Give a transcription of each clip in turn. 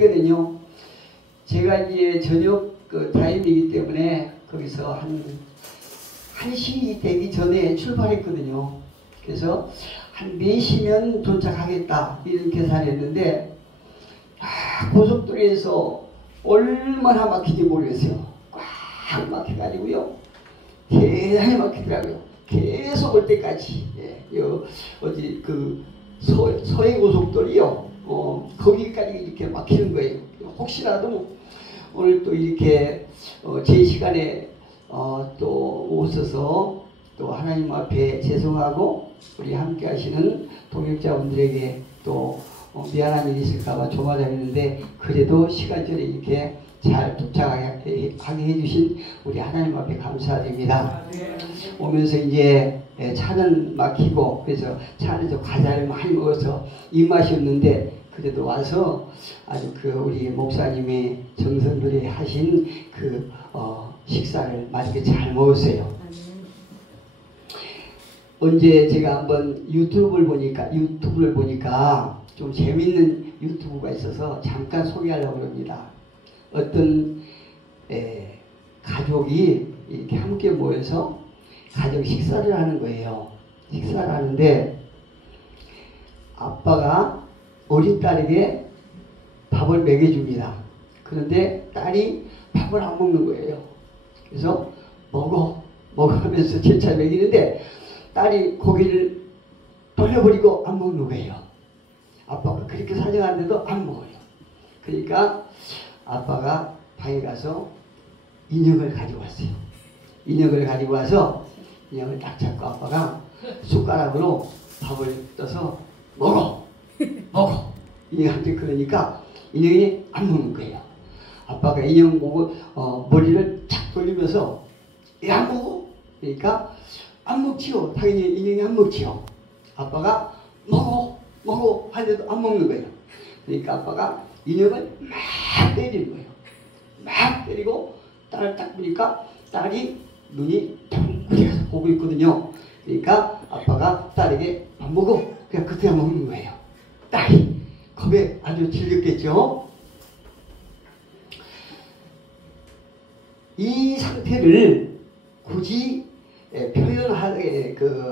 거든요. 제가 이제 저녁 타임이기 때문에 거기서 한 1시 되기 전에 출발했거든요. 그래서 한 4시면 도착하겠다 이런 계산했는데 고속도로에서 얼마나 막히지 모르겠어요. 꽉 막혀가지고요. 대단히 막히더라고요. 계속 올 때까지. 어디 서해 고속도로요. 거기까지 이렇게 막히는 거예요. 혹시라도 오늘 또 이렇게 제 시간에 또 오셔서 또 하나님 앞에 죄송하고 우리 함께 하시는 동역자분들에게 또 미안한 일이 있을까봐 조마잡했는데 그래도 시간전에 이렇게 잘 도착하게 해주신 우리 하나님 앞에 감사드립니다. 오면서 이제 차는 막히고 그래서 차 안에서 과자를 많이 먹어서 입맛이었는데 그래도 와서 아주 우리 목사님이 정성들이 하신 식사를 맛있게 잘 먹었어요. 언제 제가 한번 유튜브를 보니까 좀 재밌는 유튜브가 있어서 잠깐 소개하려고 합니다. 어떤 가족이 이렇게 함께 모여서 가정 식사를 하는 거예요. 식사를 하는데 아빠가 어린 딸에게 밥을 먹여줍니다. 그런데 딸이 밥을 안 먹는 거예요. 그래서 먹어 하면서 재차 먹이는데 딸이 고기를 돌려버리고 안 먹는 거예요. 아빠가 그렇게 사정하는데도 안 먹어요. 그러니까 아빠가 방에 가서 인형을 가지고 왔어요. 인형을 가지고 와서 인형을 딱 잡고 아빠가 숟가락으로 밥을 떠서 먹어 인형한테 그러니까 인형이 안 먹는 거예요. 아빠가 인형 보고 머리를 착 돌리면서 안 먹어? 그러니까 안 먹지요. 당연히 인형이 안 먹지요. 아빠가 먹어 하는데도 안 먹는 거예요. 그러니까 아빠가 인형을 막 때리는 거예요. 막 때리고 딸을 딱 보니까 딸이 눈이 덩그려서 보고 있거든요. 그러니까 아빠가 딸에게 안 먹어. 그냥 그때야 먹는 거예요. 딸이 겁에 아주 질렸겠죠. 이 상태를 굳이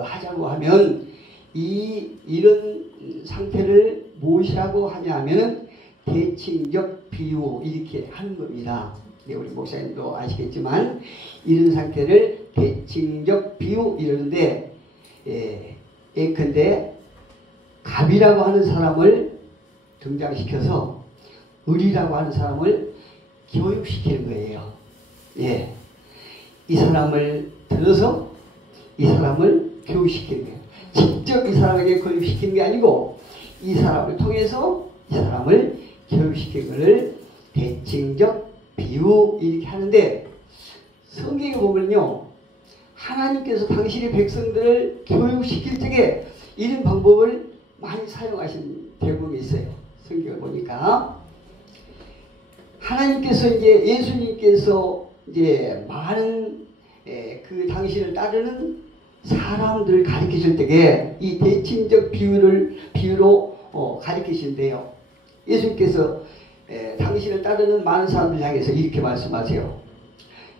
하자고 하면 이런 상태를 무엇이라고 하냐면 대칭적 비유 이렇게 하는 겁니다. 우리 목사님도 아시겠지만 이런 상태를 대칭적 비유 이러는데 예컨대 갑이라고 하는 사람을 등장시켜서 을이라고 하는 사람을 교육시키는 거예요. 이 사람을 들어서 이 사람을 교육시키는 거예요. 직접 이 사람에게 교육시키는 게 아니고 이 사람을 통해서 이 사람을 교육시키는 것을 대칭적 비유 이렇게 하는데 성경에 보면요. 하나님께서 당신의 백성들을 교육시킬 적에 이런 방법을 많이 사용하신 대목이 있어요. 성경을 보니까 하나님께서 예수님께서 많은 당신을 따르는 사람들을 가르치실 때에 이 대칭적 비유로 가르치신대요. 예수님께서 당신을 따르는 많은 사람들 향해서 이렇게 말씀하세요.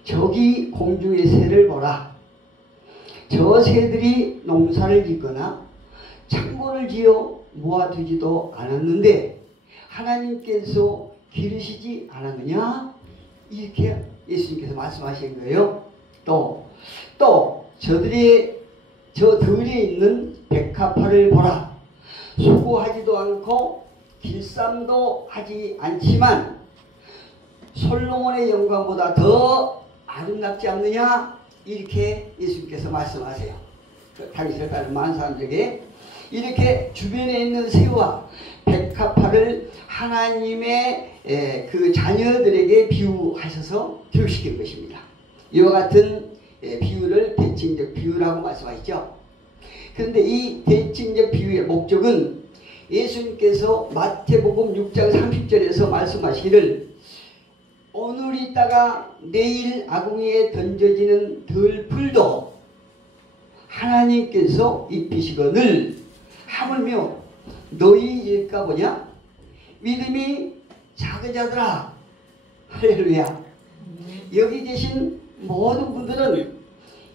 저기 공중의 새를 보라. 저 새들이 농사를 짓거나 창고를 지어 모아두지도 않았는데 하나님께서 기르시지 않았느냐? 이렇게 예수님께서 말씀하신 거예요. 또 저 들에 있는 백합화를 보라. 수고하지도 않고 길쌈도 하지 않지만 솔로몬의 영광보다 더 아름답지 않느냐? 이렇게 예수님께서 말씀하세요. 당신을 따르는 많은 사람들에게 이렇게 주변에 있는 새와 백합화를 하나님의 자녀들에게 비유하셔서 교육시킨 것입니다. 이와 같은 비유를 대칭적 비유라고 말씀하시죠. 그런데 이 대칭적 비유의 목적은 예수님께서 마태복음 6장 30절에서 말씀하시기를 오늘 있다가 내일 아궁이에 던져지는 들풀도 하나님께서 입히시거늘 하물며 너희 일까 보냐? 믿음이 작은 자들아, 할렐루야. 여기 계신 모든 분들은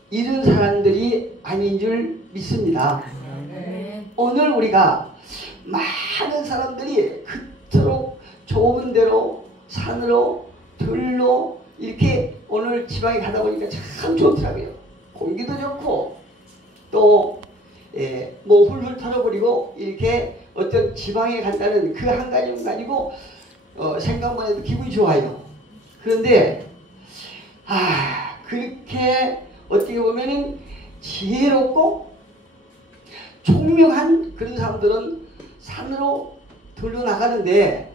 이런 사람들이 아닌 줄 믿습니다. 오늘 우리가 많은 사람들이 그토록 좋은 데로 산으로 들로 이렇게 오늘 지방에 가다 보니까 참 좋더라고요. 공기도 좋고 또 뭐 훌훌 털어버리고 이렇게 어떤 지방에 간다는 그 한 가지만 가지고 생각만 해도 기분이 좋아요. 그런데 그렇게 어떻게 보면은 지혜롭고 총명한 그런 사람들은 산으로 들러 나가는데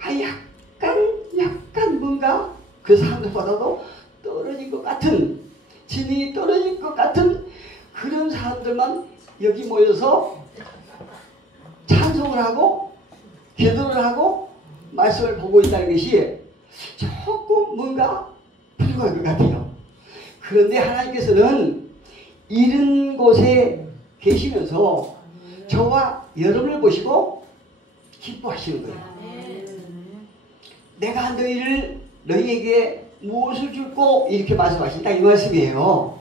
약간 뭔가 그 사람들보다도 떨어진 것 같은, 지능이 떨어진 것 같은 그런 사람들만 여기 모여서 찬송을 하고 기도를 하고 말씀을 보고 있다는 것이 조금 뭔가 부족한 것 같아요. 그런데 하나님께서는 이런 곳에 계시면서 저와 여러분을 보시고 기뻐하시는 거예요. 내가 너희에게 무엇을 줄고 이렇게 말씀하신다 이 말씀이에요.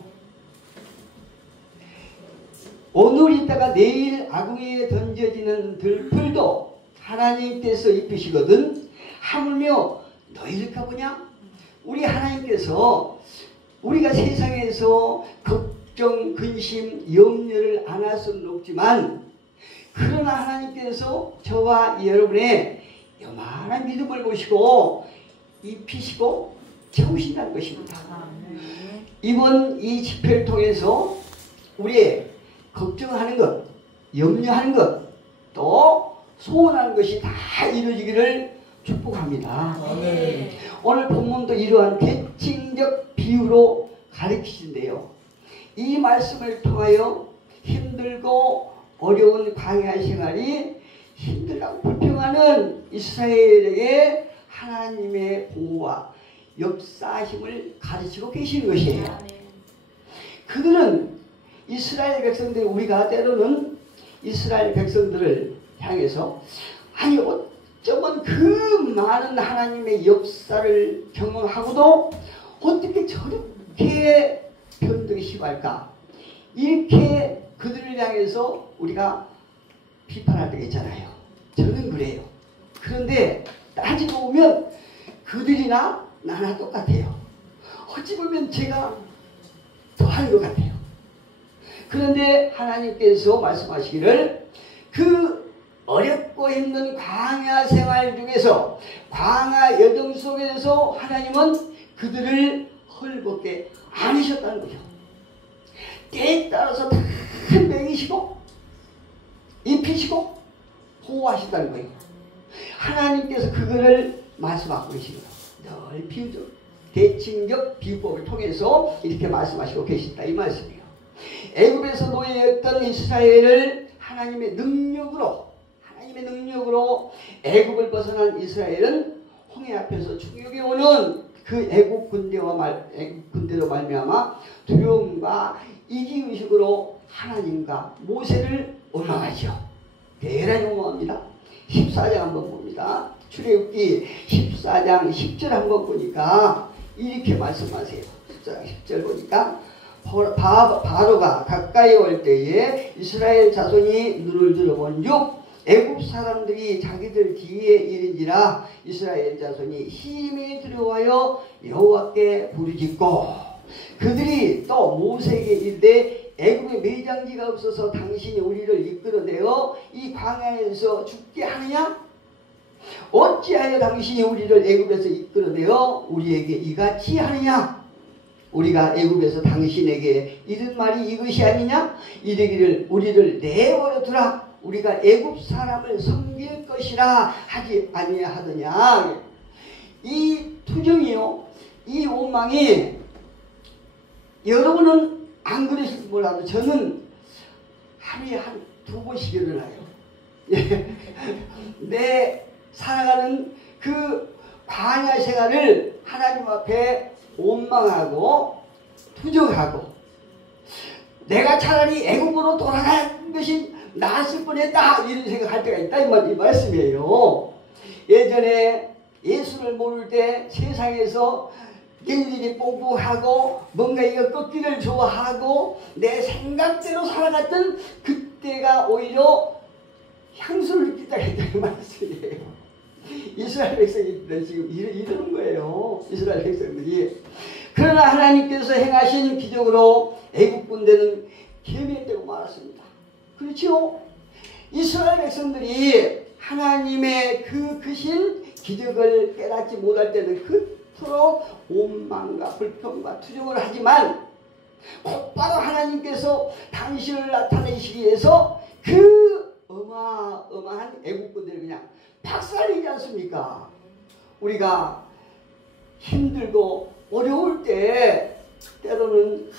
오늘 있다가 내일 아궁이에 던져지는 들풀도 하나님께서 입히시거든 하물며 너희들까 보냐? 우리 하나님께서 우리가 세상에서 걱정, 근심, 염려를 안 할 수는 없지만 그러나 하나님께서 저와 여러분의 요만한 믿음을 보시고 입히시고 채우신다는 것입니다. 이번 이 집회를 통해서 우리의 걱정하는 것, 염려하는 것, 또 소원하는 것이 다 이루어지기를 축복합니다. 오늘 본문도 이러한 대칭적 비유로 가르치신데요. 이 말씀을 통하여 힘들고 어려운 광야 생활이 힘들다고 불평하는 이스라엘에게 하나님의 보호와 역사심을 가르치고 계시는 것이에요. 그들은 이스라엘 백성들, 우리가 때로는 이스라엘 백성들을 향해서 어쩌면 그 많은 하나님의 역사를 경험하고도 어떻게 저렇게 변덕이 심할까? 이렇게 그들을 향해서 우리가 비판할 때가 있잖아요. 저는 그래요. 그런데 따지고 보면 그들이나 나나 똑같아요. 어찌 보면 제가 더한 것 같아요. 그런데 하나님께서 말씀하시기를 그 어렵고 힘든 광야 생활 중에서 광야 여정 속에서 하나님은 그들을 헐벗게 않으셨다는 거죠. 때에 따라서 다 먹이시고 입히시고 보호하신다는 거예요. 하나님께서 그거를 말씀하고 계시는 거예요. 늘 비유적 대칭적 비유법을 통해서 이렇게 말씀하시고 계신다 이 말씀이에요. 애굽에서 노예였던 이스라엘을 하나님의 능력으로 애굽을 벗어난 이스라엘은 홍해 앞에서 충격이 오는 그 애굽 군대로 말미암아 두려움과 이기의식으로 하나님과 모세를 원망하죠. 대단히 원망합니다. 14장 한번 봅니다. 출애굽기 14장 10절 한번 보니까 이렇게 말씀하세요. 14장 10절 보니까 바로가 가까이 올 때에 이스라엘 자손이 눈을 들어본즉 애굽 사람들이 자기들 뒤에 이른지라 이스라엘 자손이 힘이 두려워하여 여호와께 부르짖고 그들이 또 모세에게 이르되 애굽에 매장지가 없어서 당신이 우리를 이끌어내어 이 광야에서 죽게 하느냐? 어찌하여 당신이 우리를 애굽에서 이끌어내어 우리에게 이같이 하느냐? 우리가 애굽에서 당신에게 이른 말이 이것이 아니냐? 이르기를 우리를 내버려 두라. 우리가 애굽 사람을 섬길 것이라 하지 아니하더냐. 이 투정이요, 이 원망이 여러분은 안 그러실지 몰라도 저는 하루에 한 2번씩 일어나요. 내 살아가는 그 광야 생활을 하나님 앞에 원망하고 투정하고 내가 차라리 애굽으로 돌아가는 것이 나았을 뻔했다 이런 생각할 때가 있다 이 말씀이에요. 예전에 예수를 모를 때 세상에서 일일이 뽕뽕하고 뭔가 이거 꺾기를 좋아하고 내 생각대로 살아갔던 그때가 오히려 향수를 느끼다가 했다는 말씀이에요. 이스라엘 백성들이 지금 이러는 거예요. 이스라엘 백성들이. 그러나 하나님께서 행하신 기적으로 애국 군대는 괴멸되고 말았습니다. 그렇죠? 이스라엘 백성들이 하나님의 그 크신 기적을 깨닫지 못할 때는 그토록 원망과 불평과 투정을 하지만 곧바로 하나님께서 당신을 나타내시기 위해서 그 어마어마한 애국군대를 그냥 박살내지 않습니까? 우리가 힘들고 어려울 때 때로는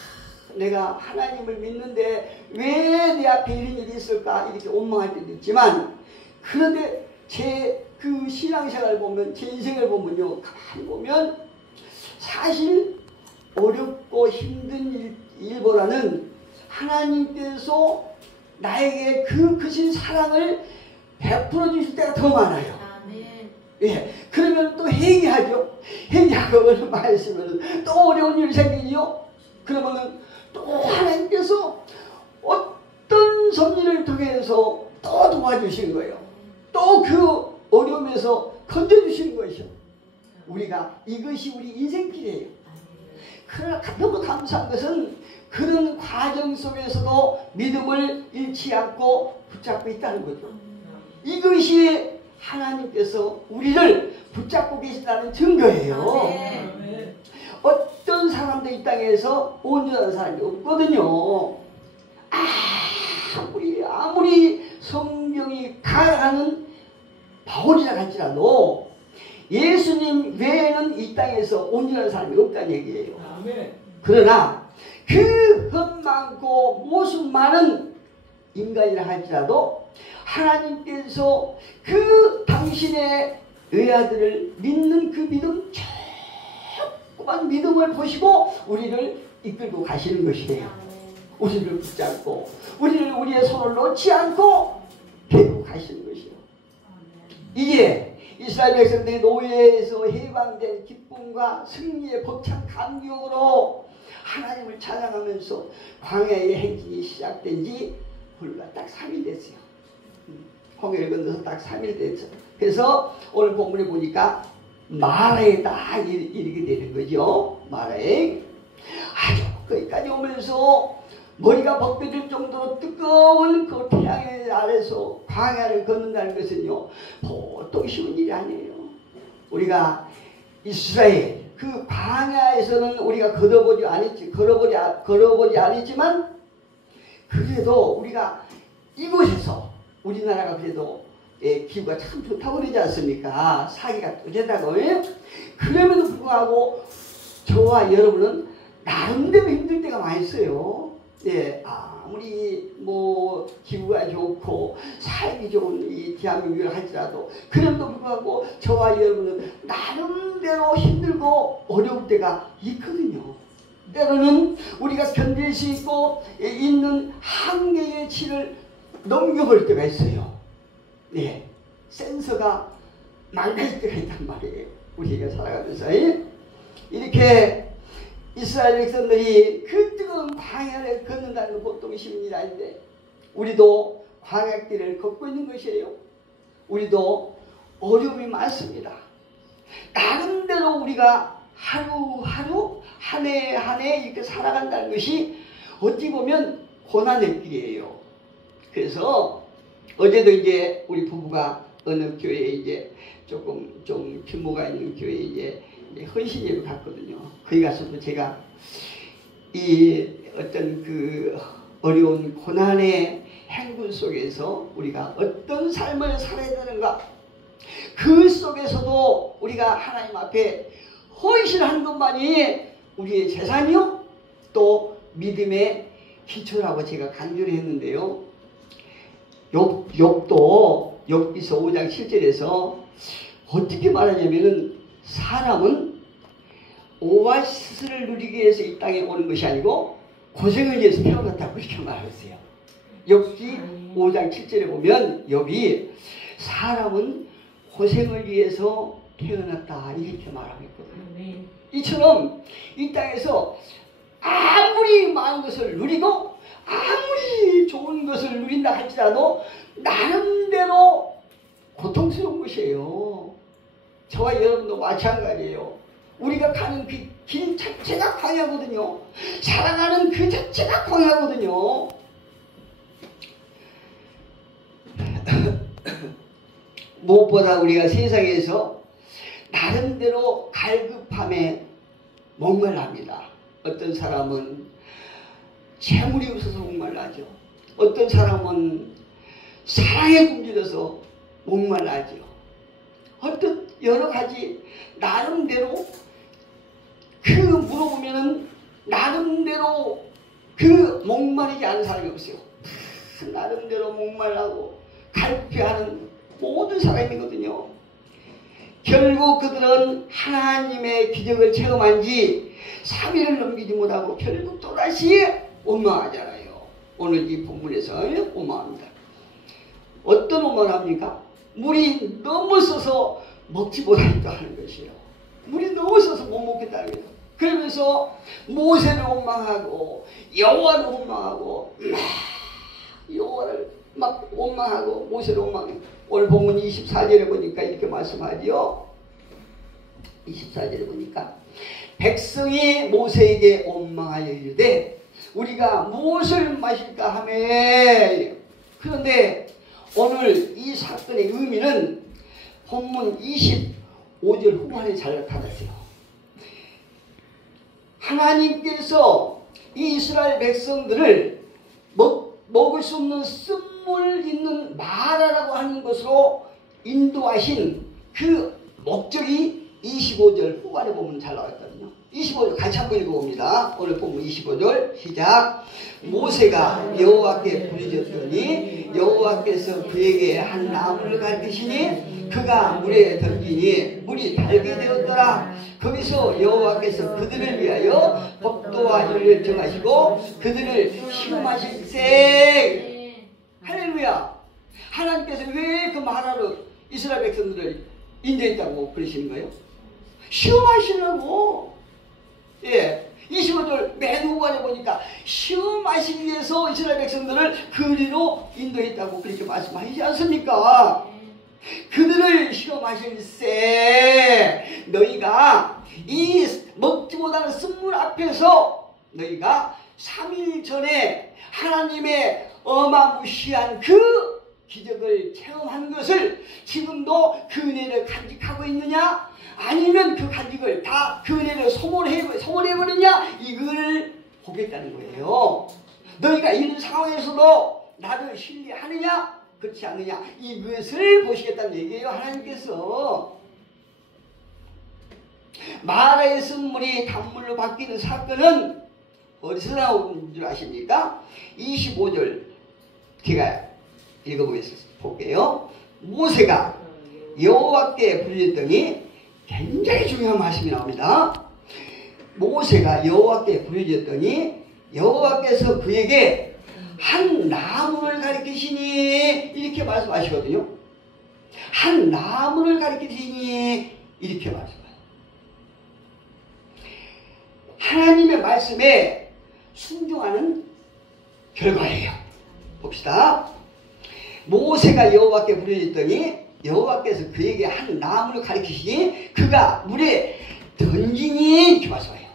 내가 하나님을 믿는데 왜 내 앞에 이런 일이 있을까 이렇게 원망할 때도 있지만, 그런데 제 그 신앙생활을 보면, 제 인생을 보면요, 가만히 보면 사실 어렵고 힘든 일보다는 하나님께서 나에게 그 크신 사랑을 베풀어 주실 때가 더 많아요. 예, 그러면 또 회개하죠. 회개하고 얼마 있으면 또 어려운 일이 생기죠. 그러면은 또 하나님께서 어떤 섭리를 통해서 또 도와주신 거예요. 또 그 어려움에서 건져주신 것이요. 우리가 이것이 우리 인생길이에요. 그러나 너무 감사한 것은 그런 과정 속에서도 믿음을 잃지 않고 붙잡고 있다는 거죠. 이것이 하나님께서 우리를 붙잡고 계신다는 증거예요. 어떤 사람도 이 땅에서 온전한 사람이 없거든요. 아무리 성경이 강하는 바울이라 할지라도 예수님 외에는 이 땅에서 온전한 사람이 없다는 얘기예요. 그러나 그 흠 많고 모습 많은 인간이라 할지라도 하나님께서 그 당신의 의아들을 믿는 그 믿음, 조그만 믿음을 보시고 우리를 이끌고 가시는 것이에요. 우리를 붙잡고 우리를 우리의 손을 놓지 않고 데리고 가시는 것이에요. 이게 이스라엘 백성들이 노예에서 해방된 기쁨과 승리의 벅찬 감격으로 하나님을 찬양하면서 광야의 행진이 시작된 지 불과 딱 3일 됐어요. 홍해를 건너서 딱 3일 됐죠. 그래서 오늘 본문에 보니까 마라에 딱 이르게 되는 거죠. 마라에 아주 거기까지 오면서 머리가 벗겨질 정도로 뜨거운 그 태양의 아래서 광야를 걷는다는 것은요, 보통 쉬운 일이 아니에요. 우리가 이스라엘 그 광야에서는 우리가 걸어보지 않았지만 그래도 우리가 이곳에서 우리나라가 그래도 기후가 참 좋다고 그러지 않습니까? 사기가 뚜렷하고. 그럼에도 불구하고 저와 여러분은 나름대로 힘들 때가 많이 있어요. 예, 아무리 뭐 기후가 좋고 살기 좋은 이 대한민국을 할지라도 그럼에도 불구하고 저와 여러분은 나름대로 힘들고 어려울 때가 있거든요. 때로는 우리가 견딜 수 있고 있는 한계의 치를 넘겨버릴 때가 있어요. 네, 센서가 망가질 때가 있단 말이에요. 우리가 살아가면서 이렇게 이스라엘 백성들이 그 뜨거운 광야를 걷는다는 건 보통 쉬운 일이 아닌데 우리도 광야길을 걷고 있는 것이에요. 우리도 어려움이 많습니다. 나름대로 우리가 하루하루 한 해 한 해 이렇게 살아간다는 것이 어찌 보면 고난의 길이에요. 그래서 어제도 이제 우리 부부가 어느 교회에 이제 조금 좀 규모가 있는 교회에 이제 헌신 예배 갔거든요. 거기 가서도 제가 이 어떤 그 어려운 고난의 행군 속에서 우리가 어떤 삶을 살아야 되는가, 그 속에서도 우리가 하나님 앞에 헌신하는 것만이 우리의 재산이요 또 믿음의 기초라고 제가 강조를 했는데요. 욥도 욥기서 5장 7절에서 어떻게 말하냐면은 사람은 오아시스를 누리기 위해서 이 땅에 오는 것이 아니고 고생을 위해서 태어났다고 그렇게 말했어요. 욥기 5장 7절에 보면 욥이 사람은 고생을 위해서 태어났다 이렇게 말하고 있거든요. 이처럼 이 땅에서 아무리 많은 것을 누리고 아무리 좋은 것을 누린다 할지라도 나름대로 고통스러운 것이에요. 저와 여러분도 마찬가지예요. 우리가 가는 그 길 자체가 광야거든요. 살아가는 그 자체가 광야거든요. 무엇보다 우리가 세상에서 나름대로 갈급함에 목말라합니다. 어떤 사람은 재물이 없어서 목말라하죠. 어떤 사람은 사랑에 굶주려서 목말라하죠. 어떤 여러 가지 나름대로 그 물어보면은 나름대로 그 목마르지 않은 사람이 없어요. 나름대로 목말라하고 갈피하는 모든 사람이거든요. 결국 그들은 하나님의 기적을 체험한 지 3일을 넘기지 못하고 결국 또다시 원망하잖아요. 오늘 이 본문에서 원망합니다. 어떤 원망을 합니까? 물이 넘어서서 먹지 못하겠다 하는 것이에요. 물이 넘어서서 못 먹겠다는 거예요. 그러면서 모세를 원망하고 여호와를 원망하고 여호와를 막 원망하고 모세를 원망해요. 오늘 본문 24절에 보니까 이렇게 말씀하지요. 24절에 보니까 백성이 모세에게 원망하여 이르되 우리가 무엇을 마실까 하며. 그런데 오늘 이 사건의 의미는 본문 25절 후반에 잘 나타났어요. 하나님께서 이 이스라엘 백성들을 먹을 수 없는 쓴물 있는 마라라고 하는 것으로 인도하신 그 목적이 25절 후반에 보면 잘 나왔거든요. 25절 같이 한번 읽어봅니다. 오늘 본문 25절 시작. 모세가 여호와께 부르짖었더니 여호와께서 그에게 한 나무를 가르치시니 그가 물에 던지니 물이 달게 되었더라. 거기서 여호와께서 그들을 위하여 법도와 율을 정하시고 그들을 시험하실세. 할렐루야. 하나님께서 왜 그 마라로 이스라엘 백성들을 인도했다고 그러시는 거예요? 시험하시려고. 예, 25절 맨 후반에 보니까 시험하시기 위해서 이스라엘 백성들을 그리로 인도했다고 그렇게 말씀하시지 않습니까? 그들을 시험하실세. 너희가 이 먹지 못하는 쓴물 앞에서 너희가 3일 전에 하나님의 어마무시한 그 기적을 체험한 것을 지금도 그 은혜를 간직하고 있느냐? 아니면 그 간직을 다 그 은혜를 소홀해버렸냐? 이걸 보겠다는 거예요. 너희가 이런 상황에서도 나를 신뢰하느냐? 그렇지 않느냐? 이것을 보시겠다는 얘기예요. 하나님께서. 마라의 쓴물이 단물로 바뀌는 사건은 어디서 나온 줄 아십니까? 25절 제가 읽어볼게요. 모세가 여호와께 부르짖었더니 굉장히 중요한 말씀이 나옵니다. 모세가 여호와께 부르짖었더니 여호와께서 그에게 한 나무를 가리키시니 이렇게 말씀하시거든요. 한 나무를 가리키시니 이렇게 말씀하세요. 하나님의 말씀에 순종하는 결과예요. 봅시다. 모세가 여호와께 부르짖었더니 여호와께서 그에게 한 나무를 가리키시니 그가 물에 던지니 이렇게 말씀해요.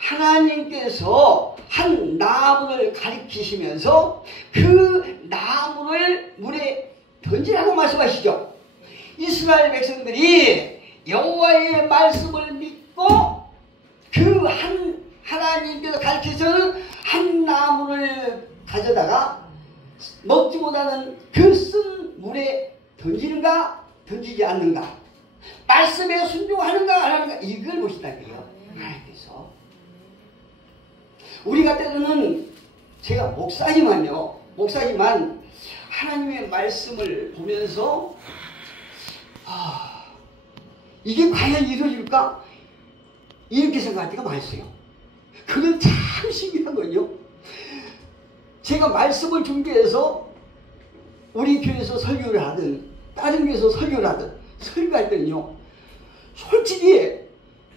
하나님께서 한 나무를 가리키시면서 그 나무를 물에 던지라고 말씀하시죠. 이스라엘 백성들이 여호와의 말씀을 믿고 그 하나님께서 가르치시는 한 나무를 가져다가 먹지 못하는 그 쓴 물에 던지는가 던지지 않는가, 말씀에 순종하는가 안 하는가, 이걸 보신다는 거예요. 하나님께서. 우리가 때로는, 제가 목사지만 하나님의 말씀을 보면서 이게 과연 이루어질까? 이렇게 생각할 때가 많았어요. 그건 참 신기한 거예요. 제가 말씀을 준비해서 우리 교회에서 설교를 하든 다른 교회에서 설교를 하든 설교할 때는요, 솔직히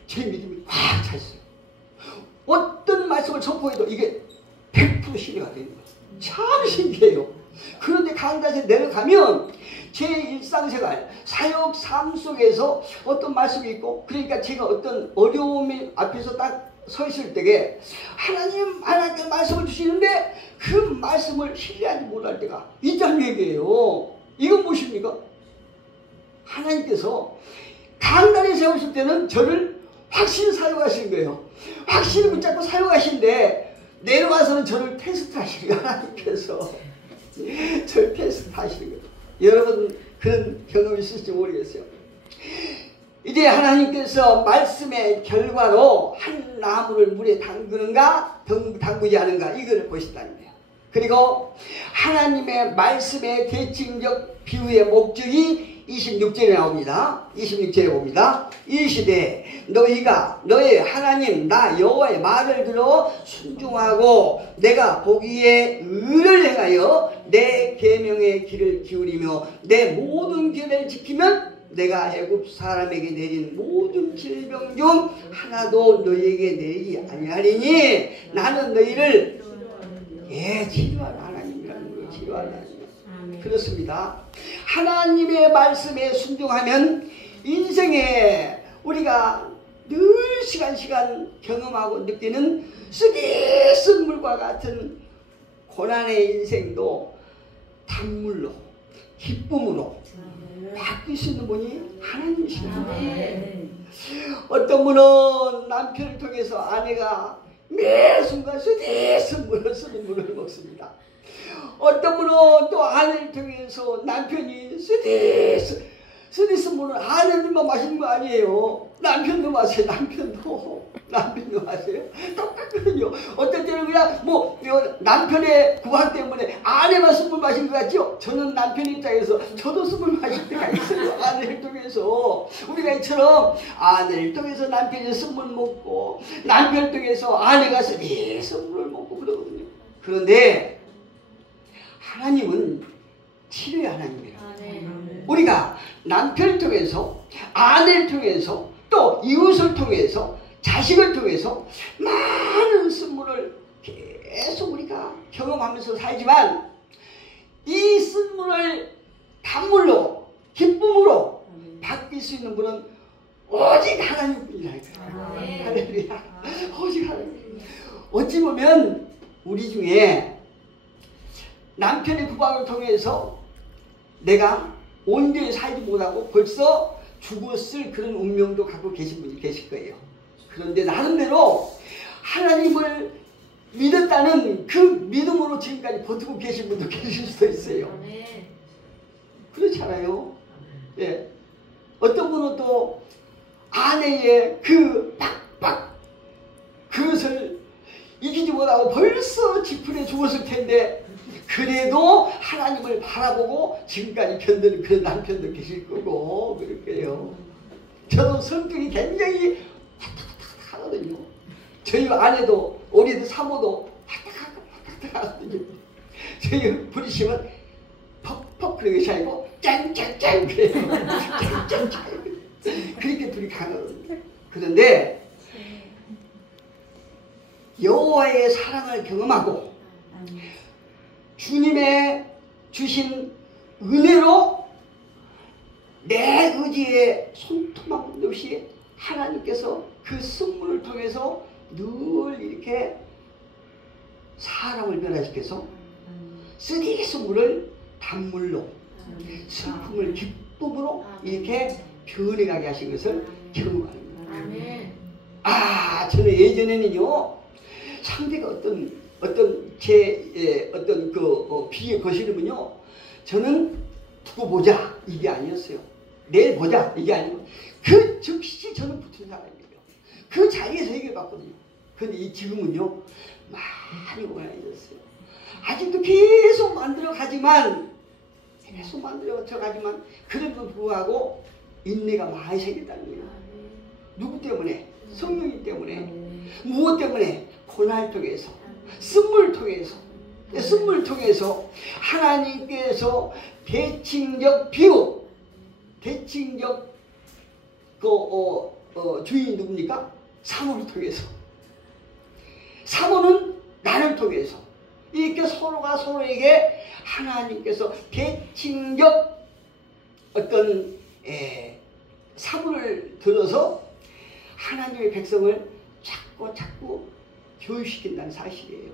제 믿음이 꽉 차 있어요. 어떤 말씀을 선포해도 이게 100% 신뢰가 되는 거예요. 참 신기해요. 그런데 강단에서 내려가면 제 일상생활, 사역 삶 속에서 어떤 말씀이 있고, 그러니까 제가 어떤 어려움 앞에서 딱 서 있을 때에 하나님께 말씀을 주시는데 그 말씀을 신뢰하지 못할 때가 있다는 얘기예요. 이건 무엇입니까? 하나님께서 강단에 세우실 때는 저를 확실히 사용하시는 거예요. 확실히 붙잡고 사용하시는데 내려와서는 저를 테스트 하시는 거예요. 하나님께서 저를 테스트 하시는 거예요. 여러분 그런 경험이 있을지 모르겠어요. 이제 하나님께서 말씀의 결과로 한 나무를 물에 담그는가 담그지 않은가 이걸 보신다는 거예요. 그리고 하나님의 말씀의 대칭적 비유의 목적이 26절에 나옵니다. 26절에 봅니다. 이르시되 너희가 너의 하나님 나 여호와의 말을 들어 순종하고 내가 보기에 의를 행하여 내 계명의 길을 기울이며 내 모든 계명을 지키면 내가 애굽 사람에게 내린 모든 질병 중 하나도 너희에게 내리지 아니하리니 나는 너희를 치료하는 하나님이라는 거예요. 치료하는 하나님. 그렇습니다. 하나님의 말씀에 순종하면 인생에 우리가 늘 시간 경험하고 느끼는 쓰디쓴 물과 같은 고난의 인생도 단물로 기쁨으로 바뀔 수 있는 분이 하나님이십니다. 어떤 분은 남편을 통해서 아내가 매 순간 쓰디쓴 물을 쓰는 물을 먹습니다. 어떤 분은 또 아내를 통해서 남편이 쓰디쓴 물을 아내들만 마시는 거 아니에요. 남편도 마세요. 남편도 마세요. 똑같거든요. 어떤 때는 그냥 남편의 구박 때문에 아내만 술을 마신 것 같죠? 저는 남편 입장에서 저도 술을 마실 때가 있어요. 아내를 통해서 우리가 이처럼 아내를 통해서 남편이 술을 먹고 남편을 통해서 아내가 쓰디쓴 물을 먹고 그러거든요. 그런데 하나님은 치료의 하나님이에요. 우리가 남편을 통해서 아내를 통해서 또 이웃을 통해서 자식을 통해서 많은 쓴물을 계속 우리가 경험하면서 살지만 이 쓴물을 단물로 기쁨으로 바뀔 수 있는 분은 오직 하나님뿐이라니까요. 할렐루야. 오직 하나님. 어찌 보면 우리 중에 남편의 구박을 통해서 내가 온전히 살지 못하고 벌써 죽었을 그런 운명도 갖고 계신 분이 계실 거예요. 그런데 나름대로 하나님을 믿었다는 그 믿음으로 지금까지 버티고 계신 분도 계실 수도 있어요. 그렇잖아요. 예. 어떤 분은 또 아내의 그 빡빡 그것을 이기지 못하고 벌써 지푸려 죽었을 텐데 그래도 하나님을 바라보고 지금까지 견디는 그런 남편도 계실 거고 그럴 거예요. 저도 성격이 굉장히 왔다 하거든요. 저희 아내도 우리 사모도 왔다 하거든요. 저희 부르시면 퍽퍽 그런 것이 아니고 짱짱짱 그래요. 짱짱짱 그렇게 둘이 가거든요. 그런데 여호와의 사랑을 경험하고 주님의 주신 은혜로 내 의지에 손톱만큼도 없이 하나님께서 그 쓴물을 통해서 늘 이렇게 사람을 변화시켜서 쓰디쓴 물을 단물로 슬픔을 기쁨으로 이렇게 변해가게 하신 것을 경험합니다. 저는 예전에는요 상대가 어떤 비유 거시르면요 저는 두고 보자 이게 아니었어요. 내일 보자 이게 아니고 그 즉시 저는 붙은 사람이에요. 그 자리에서 해결받거든요. 근데 지금은요 많이 온화해졌어요. 아직도 계속 만들어가지만 그래도 불구하고 인내가 많이 생겼다는 거예요. 누구 때문에? 성령님 때문에. 무엇 때문에? 고난을 통해서 쓴물을 통해서 하나님께서 대칭적 비유 대칭적 주인이 누굽니까? 사모를 통해서. 사모는 나를 통해서. 이렇게 서로가 서로에게 하나님께서 대칭적 어떤 사물을 들어서 하나님의 백성을 자꾸 교육시킨다는 사실이에요.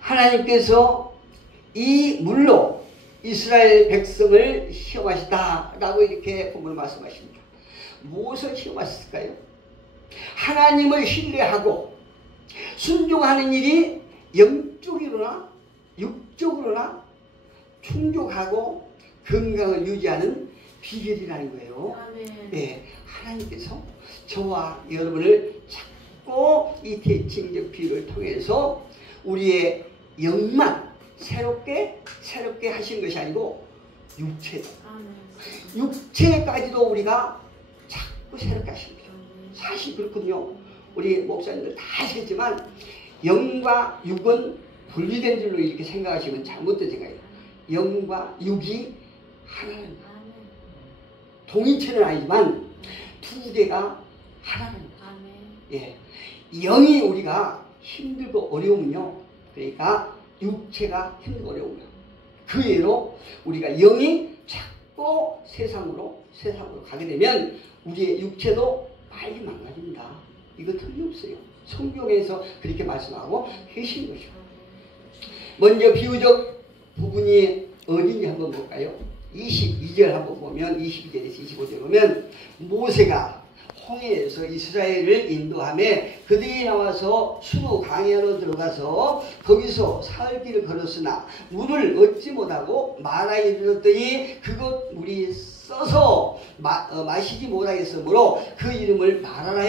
하나님께서 이 물로 이스라엘 백성을 시험하시다라고 이렇게 본문을 말씀하십니다. 무엇을 시험하셨을까요? 하나님을 신뢰하고 순종하는 일이 영적으로나 육적으로나 충족하고 건강을 유지하는 비결이라는 거예요. 네, 하나님께서 저와 여러분을 자꾸 이 대칭적 비유를 통해서 우리의 영만 새롭게 하시는 것이 아니고 육체까지도 우리가 자꾸 새롭게 하시는 거죠. 사실 그렇거든요. 우리 목사님들 다 아시겠지만 영과 육은 분리된 줄로 이렇게 생각하시면 잘못된 생각이에요. 영과 육이 하나는 동일체는 아니지만 두 개가 하나는. 예, 영이 우리가 힘들고 어려우면요, 그러니까 육체가 힘들고 어려우면 그 예로 우리가 영이 자꾸 세상으로 가게 되면 우리의 육체도 빨리 망가집니다. 이거 틀림없어요. 성경에서 그렇게 말씀하고 계신 거죠. 먼저 비유적 부분이 어딘지 한번 볼까요? 22절 한번 보면, 22절에서 25절 보면 모세가 홍해에서 이스라엘을 인도하며 그들이 나와서 수루 강야로 들어가서 거기서 사흘 길을 걸었으나 물을 얻지 못하고 마라에 이르렀더니 그곳 물이 써서 마시지 못하겠으므로 그 이름을 마라라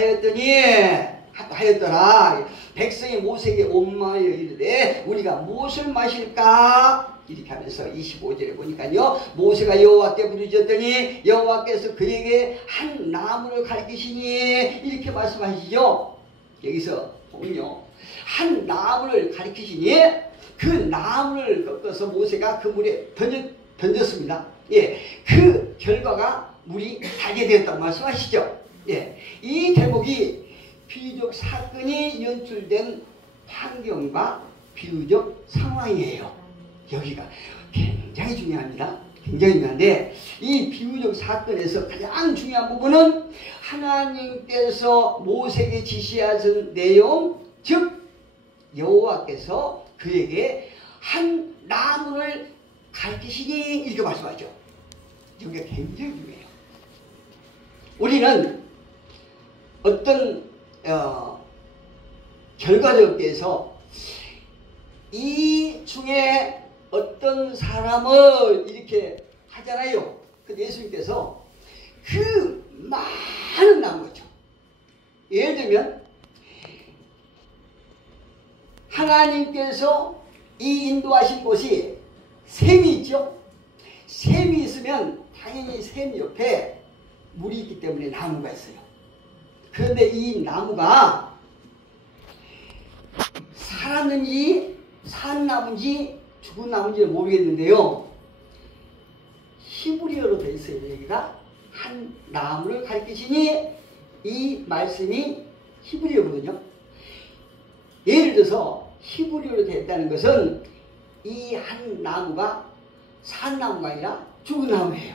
하였더라. 백성이 모세에게 원망하여 이르되 우리가 무엇을 마실까? 이렇게 하면서 25절에 보니까요, 모세가 여호와께 부르짖었더니 여호와께서 그에게 한 나무를 가리키시니 이렇게 말씀하시죠. 여기서 보면요, 한 나무를 가리키시니 그 나무를 꺾어서 모세가 그 물에 던졌습니다. 예, 그 결과가 물이 달게 되었다고 말씀하시죠. 예, 이 대목이 비유적 사건이 연출된 환경과 비유적 상황이에요. 여기가 굉장히 중요합니다. 굉장히 중요한데, 이 비유적 사건에서 가장 중요한 부분은 하나님께서 모세에게 지시하신 내용, 즉 여호와께서 그에게 한 나무를 가르치시니 이렇게 말씀하죠. 여기가 굉장히 중요해요. 우리는 어떤 결과적으로 해서 이 중에 어떤 사람을 이렇게 하잖아요. 그 예수님께서 그 많은 나무죠. 예를 들면 하나님께서 이 인도하신 곳이 샘이 있죠. 샘이 있으면 당연히 샘 옆에 물이 있기 때문에 나무가 있어요. 그런데 이 나무가 살았는지 산 나무인지 죽은 나무인지는 모르겠는데요, 히브리어로 되어 있어요. 여기가 한 나무를 가리키시니 이 말씀이 히브리어거든요. 예를 들어서 히브리어로 되어 있다는 것은 이 한 나무가 산 나무가 아니라 죽은 나무예요.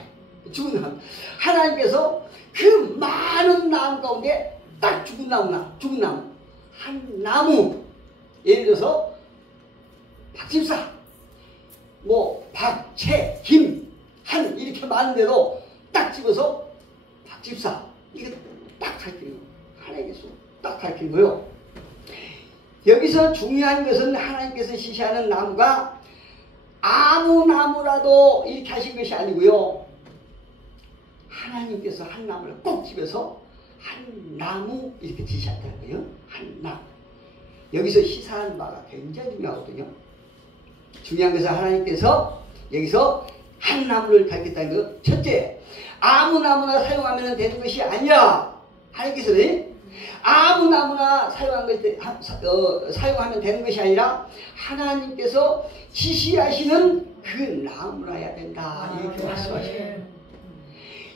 죽은 나무. 하나님께서 그 많은 나무 가운데 딱 죽은 나무 한 나무, 예를 들어서 박집사, 박채, 김, 한 이렇게 많은데도 딱 집어서 박집사, 이게 딱 가르치는 거예요. 하나님께서 딱 가르치는 거예요. 여기서 중요한 것은 하나님께서 지시하는 나무가 아무 나무라도 이렇게 하신 것이 아니고요, 하나님께서 한 나무를 꼭 집어서 한 나무 이렇게 지시한다는 거예요. 한 나무. 여기서 시사하는 바가 굉장히 중요하거든요. 중요한 것은 하나님께서 여기서 한 나무를 가리켰다는 것. 첫째, 아무 나무나 사용하면 되는 것이 아니라 하나님께서는 아무 나무나 사용하면 되는 것이 아니라 하나님께서 지시하시는 그 나무라야 된다. 이렇게 말씀하시네요.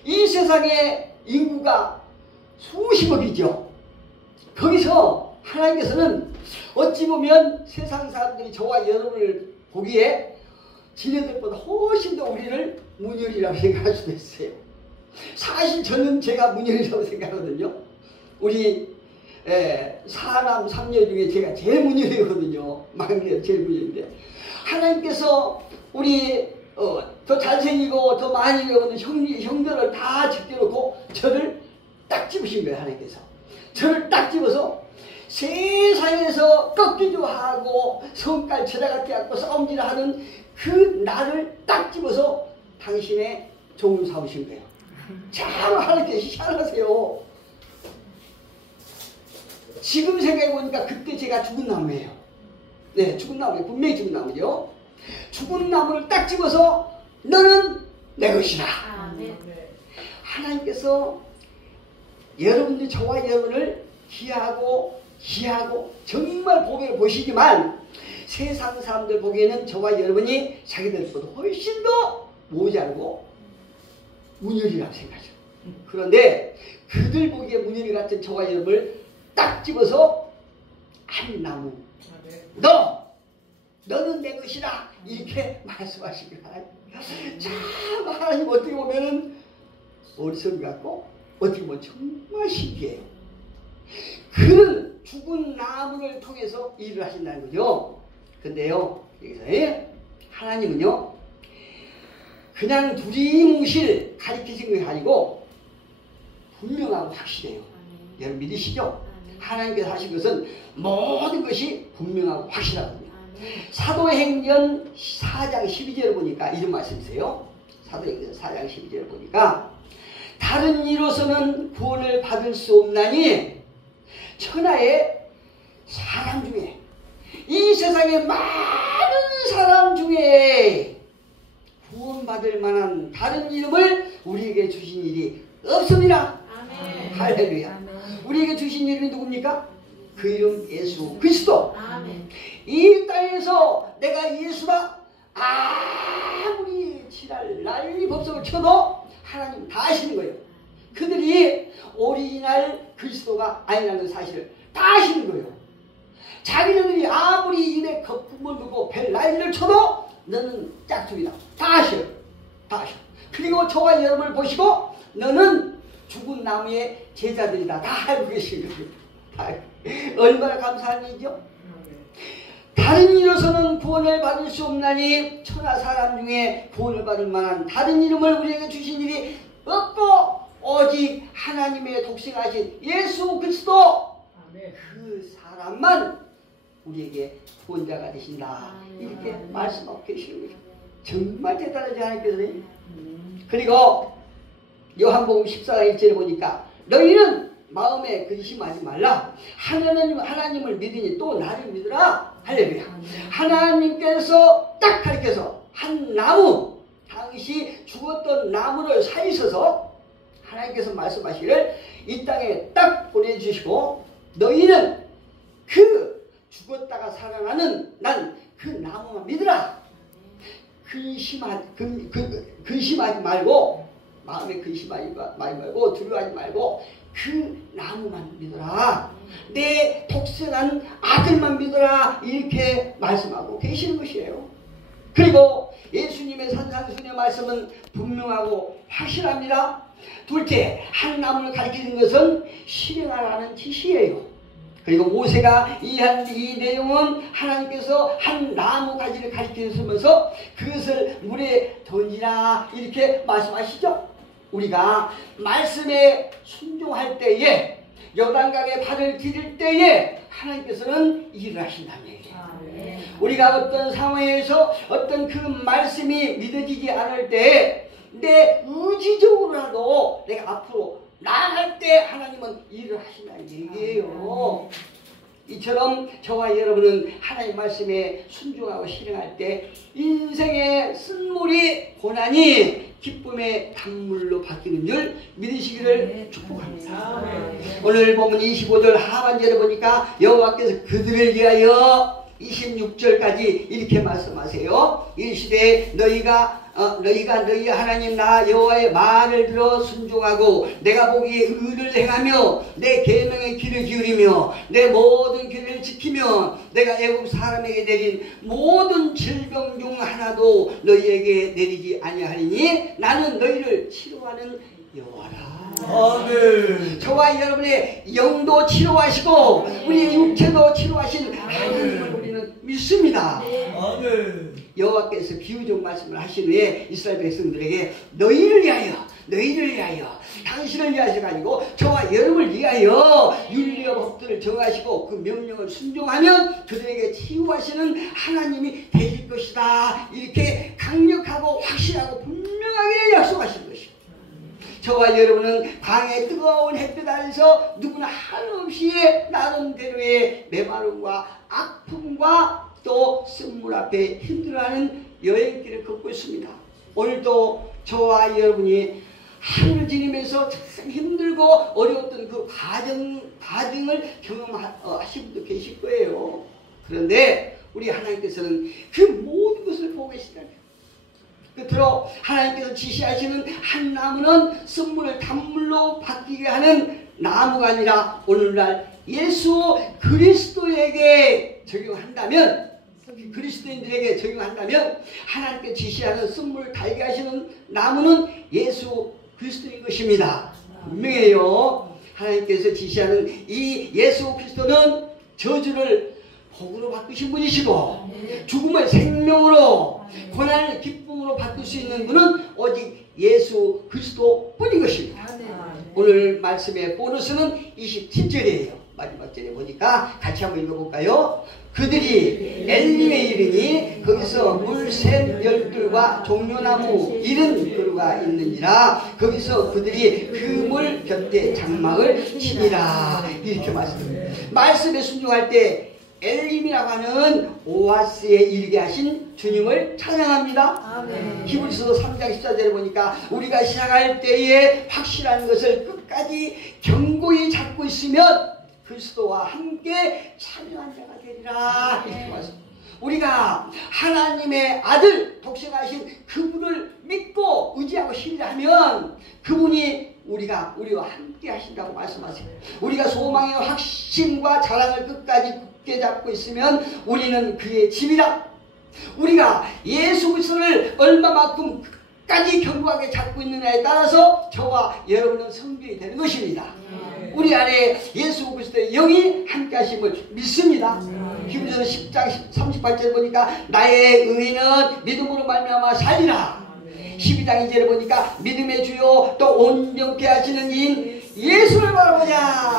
이 세상에 인구가 수십억이죠. 거기서 하나님께서는 어찌 보면 세상 사람들이 저와 여러분을 보기에 지네들보다 훨씬 더 우리를 문열이라고 생각할 수도 있어요. 사실 저는 제가 문열이라고 생각하거든요. 우리 사남 삼녀 중에 제가 제일 문열이거든요. 막내 제일 문열인데 하나님께서 우리 더 잘생기고 더 많이 배우는 형들을 다 제껴놓고 저를 딱 집으신 거예요. 하나님께서 저를 딱 집어서 세상에서 꺾이기도 하고 성깔 쳐다같게 하고 싸움질을 하는 그 나를 딱 집어서 당신의 종을 삼으신 거예요. 참 하나님께서 희한하세요. 지금 생각해보니까 그때 제가 죽은 나무예요. 네, 죽은 나무예요. 분명히 죽은 나무죠. 죽은 나무를 딱 집어서 너는 내 것이다. 하나님께서 여러분들 저와 여러분을 귀하고 정말 보배를 보시지만 세상 사람들 보기에는 저와 여러분이 자기들보다 훨씬 더 모자르고 문열이라고 생각하죠. 그런데 그들 보기에 문열이 같은 저와 여러분을 딱 집어서 한 나무 너는 내 것이다 이렇게 말씀하십니다. 참 하나님 어떻게 보면은 어리석은 것 같고 어떻게 보면 정말 신기해요. 그는 죽은 나무를 통해서 일을 하신다는 거죠. 근데요 여기서 하나님은요 그냥 두리뭉실 가리키신 게 아니고 분명하고 확실해요. 여러분 믿으시죠? 하나님께서 하신 것은 모든 것이 분명하고 확실하거든요. 사도행전 4장 12절을 보니까 이런 말씀이세요. 사도행전 4장 12절을 보니까 다른 이로서는 구원을 받을 수 없나니 천하의 사람 중에 이 세상의 많은 사람 중에 구원받을 만한 다른 이름을 우리에게 주신 일이 없습니다. 아멘. 할렐루야. 아멘. 우리에게 주신 이름이 누굽니까? 그 이름 예수 그리스도. 아멘. 이 땅에서 내가 예수다 아무리 지랄 난리 법석을 쳐도 하나님 다 아시는 거예요. 그들이 오리지널 그리스도가 아니라는 사실을 다 아시는 거예요. 자기네들이 아무리 입에 거품을 두고 별 난리를 쳐도 너는 짝퉁이다. 다 아셔요. 다 아셔. 그리고 저와 여러분을 보시고 너는 죽은 나무의 제자들이다. 다 알고 계시는 거예요. 다 알고. 얼마나 감사한 일이죠? 다른 이로서는 구원을 받을 수 없나니 천하 사람 중에 구원을 받을 만한 다른 이름을 우리에게 주신 일이 없고 오직 하나님의 독생하신 예수 그리스도 그 사람만 우리에게 구원자가 되신다. 이렇게 말씀하고 계시는 거죠. 정말 대단하지 않겠어요? 그리고 요한복음 14장 1절에 보니까 너희는 마음에 근심하지 말라. 하나님을 믿으니 또 나를 믿으라. 할렐루야. 하나님께서 딱 가르쳐서 한 나무, 당시 죽었던 나무를 살리셔서 하나님께서 말씀하시기를 이 땅에 딱 보내주시고 너희는 그 죽었다가 살아나는 난 그 나무만 믿으라. 근심하지 말고 마음에 근심하지 말고 두려워하지 말고 그 나무만 믿어라. 내 독생한 아들만 믿어라. 이렇게 말씀하고 계시는 것이에요. 그리고 예수님의 산상순의 말씀은 분명하고 확실합니다. 둘째, 한 나무를 가리키는 것은 실행하라는 지시예요. 그리고 모세가 이 내용은 하나님께서 한 나무 가지를 가리키시면서 그것을 물에 던지라 이렇게 말씀하시죠. 우리가 말씀에 순종할 때에 요단강에 발을 디딜 때에 하나님께서는 일을 하신다는 얘기예요. 우리가 어떤 상황에서 어떤 그 말씀이 믿어지지 않을 때 내 의지적으로라도 내가 앞으로 나아갈 때 하나님은 일을 하신다는 얘기예요. 이처럼 저와 여러분은 하나님 말씀에 순종하고 실행할 때 인생의 쓴물이 고난이 기쁨의 단물로 바뀌는 줄 믿으시기를 축복합니다. 오늘 본문 25절 하반절에 보니까 여호와께서 그들을 위하여 26절까지 이렇게 말씀하세요. 이르시되 너희가 너희 하나님 나 여호와의 말을 들어 순종하고 내가 보기에 의를 행하며 내 계명의 귀를 기울이며 내 모든 규례를 지키며 내가 애굽 사람에게 내린 모든 질병 중 하나도 너희에게 내리지 아니하리니 나는 너희를 치료하는 여호와라. 아멘. 저와 여러분의 영도 치료하시고 우리의 육체도 치료하신 하나님을 우리는 믿습니다. 아멘. 여호와께서 비유적 말씀을 하신 후에 이스라엘 백성들에게 너희를 위하여 당신을 위하셔가 아니고 저와 여러분을 위하여 윤리와 법들을 정하시고 그 명령을 순종하면 그들에게 치유하시는 하나님이 되실 것이다. 이렇게 강력하고 확실하고 분명하게 약속하신 것이요. 저와 여러분은 광야의 뜨거운 햇빛 아래서 누구나 한없이 나름대로의 메마름과 아픔과 또 쓴물 앞에 힘들어하는 여행길을 걷고 있습니다. 오늘도 저와 여러분이 하늘을 지니면서 참 힘들고 어려웠던 그 과정을 경험하신 분도 계실 거예요. 그런데 우리 하나님께서는 그 모든 것을 보고 계시다는 거예요. 끝으로 하나님께서 지시하시는 한 나무는 쓴물을 단물로 바뀌게 하는 나무가 아니라 오늘날 예수 그리스도에게 적용한다면, 그리스도인들에게 적용한다면 하나님께 지시하는 쓴물을 달게 하시는 나무는 예수 그리스도인 것입니다. 분명해요. 하나님께서 지시하는 이 예수 그리스도는 저주를 복으로 바꾸신 분이시고 죽음을 생명으로, 고난을 기쁨으로 바꿀 수 있는 분은 오직 예수 그리스도 뿐인 것입니다. 오늘 말씀의 보너스는 27절이에요. 마지막 절에 보니까 같이 한번 읽어볼까요? 그들이 엘림에 이르니 거기서 물샘 열둘과 종려나무 70그루가 있느니라. 거기서 그들이 그 물 곁에 장막을 치니라. 이렇게 말씀에 순종할 때 엘림이라고 하는 오아스에 이르게 하신 주님을 찬양합니다. 히브리서도 3장 14절에 보니까 우리가 시작할 때에 확실한 것을 끝까지 견고히 잡고 있으면 그리스도와 함께 참여한 자가 되리라. 이렇게 말씀합니다. 우리가 하나님의 아들 독생하신 그분을 믿고 의지하고 신뢰하면 그분이 우리와 함께 하신다고 말씀하세요. 우리가 소망의 확신과 자랑을 끝까지 굳게 잡고 있으면 우리는 그의 짐이다. 우리가 예수 그리스도를 얼마만큼 끝까지 견고하게 잡고 있느냐에 따라서 저와 여러분은 성결이 되는 것입니다. 우리 안에 예수 그리스도의 영이 함께 하심을 믿습니다. 히브리서 10장 38절 보니까 나의 의인은 믿음으로 말미암아 살리라. 12장 2절에 보니까 믿음의 주요 또 온전케 하시는 이인 예수를 바라보자.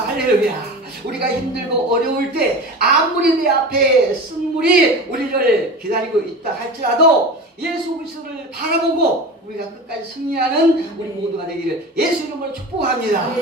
할렐루야. 우리가 힘들고 어려울 때 아무리 내 앞에 쓴물이 우리를 기다리고 있다 할지라도 예수 그리스도를 바라보고 우리가 끝까지 승리하는 우리 모두가 되기를 예수 이름으로 축복합니다.